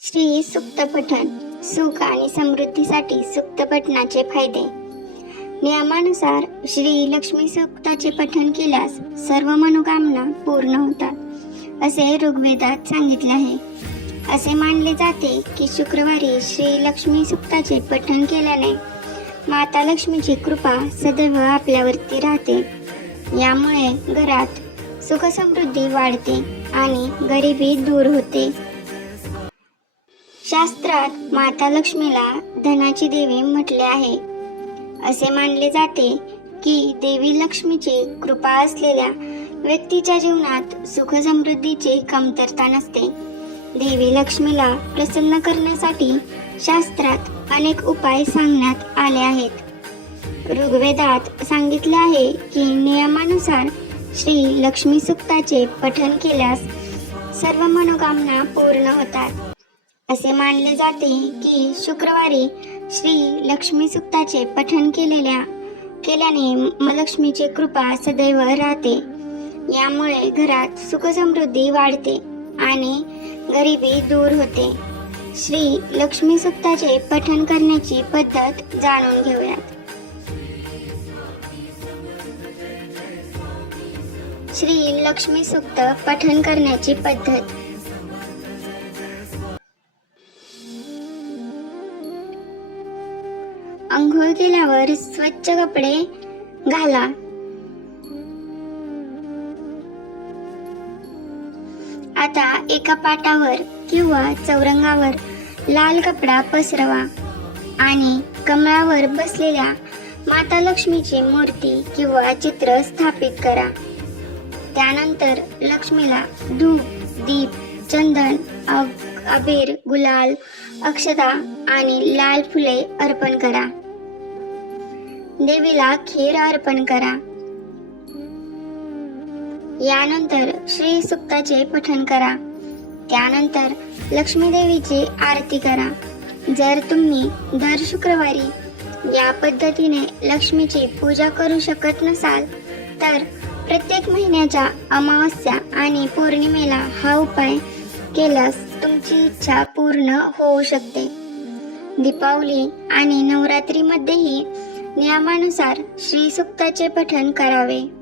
श्री सुक्त पठण सुख आणि समृद्धीसाठी सुक्त पठणाचे फायदे. नियमानुसार श्री लक्ष्मी सुक्ताचे पठण केल्यास सर्व मनोकामना पूर्ण होतात असे ऋग्वेदात सांगितले आहे. असे मानले जाते की शुक्रवारी श्री लक्ष्मी सुक्ताचे पठण केल्याने माता लक्ष्मीची कृपा सदैव आपल्यावरती राहते. यामुळे घरात सुख समृद्धी वाढते आणि गरिबी दूर होते. शास्त्रात माता लक्ष्मीला धनाची देवी म्हटले आहे. असे मानले जाते की देवी लक्ष्मीची कृपा असलेल्या व्यक्तीच्या जीवनात सुख समृद्धीची कमतरता नसते. देवी लक्ष्मीला प्रसन्न करण्यासाठी शास्त्रात अनेक उपाय सांगण्यात आले आहेत. ऋग्वेदात सांगितले आहे की नियमानुसार श्री लक्ष्मी सुक्ताचे पठन केल्यास सर्व मनोकामना पूर्ण होतात. असे मानले जाते की शुक्रवारी श्री लक्ष्मी सुक्ताचे पठन केलेल्या केल्याने मलक्ष्मीचे लक्ष्मीची कृपा सदैव राहते. यामुळे घरात सुखसमृद्धी वाढते आणि गरिबी दूर होते. श्री लक्ष्मी सुक्ताचे पठन करण्याची पद्धत जाणून घेऊयात. श्री लक्ष्मी सुक्त पठन करण्याची पद्धत. आंघोळ केल्यावर स्वच्छ कपडे घाला. आता एका पाटावर किंवा चौरंगावर लाल कपडा पसरवा आणि कमळावर बसलेल्या माता लक्ष्मीची मूर्ती किंवा चित्र स्थापित करा. त्यानंतर लक्ष्मीला धूप दीप चंदन अब- अबीर गुलाल अक्षता आणि लाल फुले अर्पण करा. देवीला खीर अर्पण करा. यानंतर श्री सुक्ताचे पठण करा. त्यानंतर लक्ष्मी देवीची आरती करा. जर तुम्ही दर शुक्रवारी या पद्धतीने लक्ष्मीची पूजा करू शकत नसाल तर प्रत्येक महिन्याच्या अमावस्या आणि पौर्णिमेला हा उपाय केल्यास तुमची इच्छा पूर्ण होऊ शकते. दीपावली आणि नवरात्रीमध्येही नियमानुसार श्रीसुक्ताचे पठण करावे.